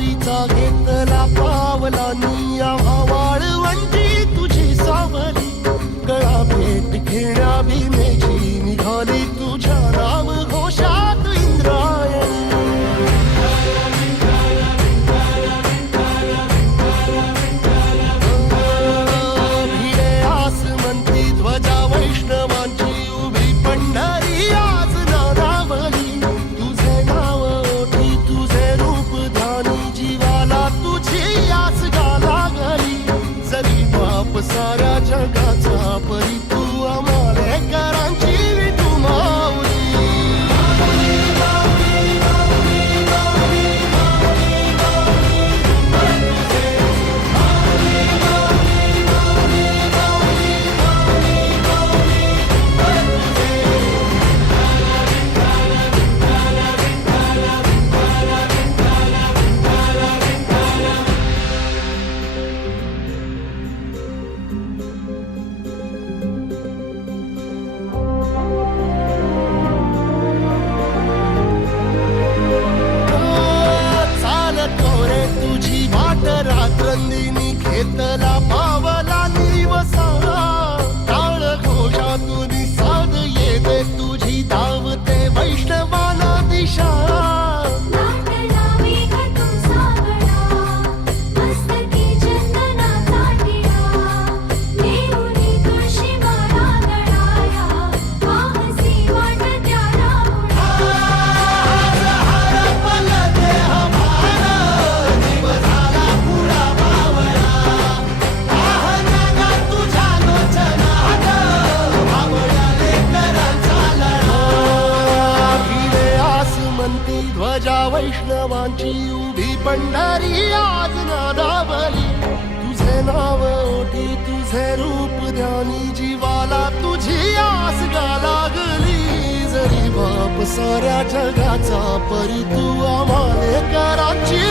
वारीचा घेतला पावला निया वाळवंटी तुझी सावली गळा भेट घेण्या भीमेची निघाली तुझ्या नाम घोषात इंद्रायणी भिडे आसमंती ध्वजा वैष्णवांची उभी पंढरी आज नादावली तुझे नाव ओठी तुझे रूप ध्यानी जीवाला तुझी आस लागली जरी बाप साऱ्या जगाचा परी तू आमालेकरांची विठू माऊली तुझी वाट रात्रंदिनी घेतला पावला दिवसा टाळ घोषातून साध येते तुझी धावते वैष्णवाला दिशा ध्वजा वैष्णवांची उभी पंढरी आज नादावली तुझे नाव ओठी तुझे रूप ध्यानी जीवाला तुझी आस लागली जरी बाप साऱ्या जगाचा परी तू आम्हालेकरांची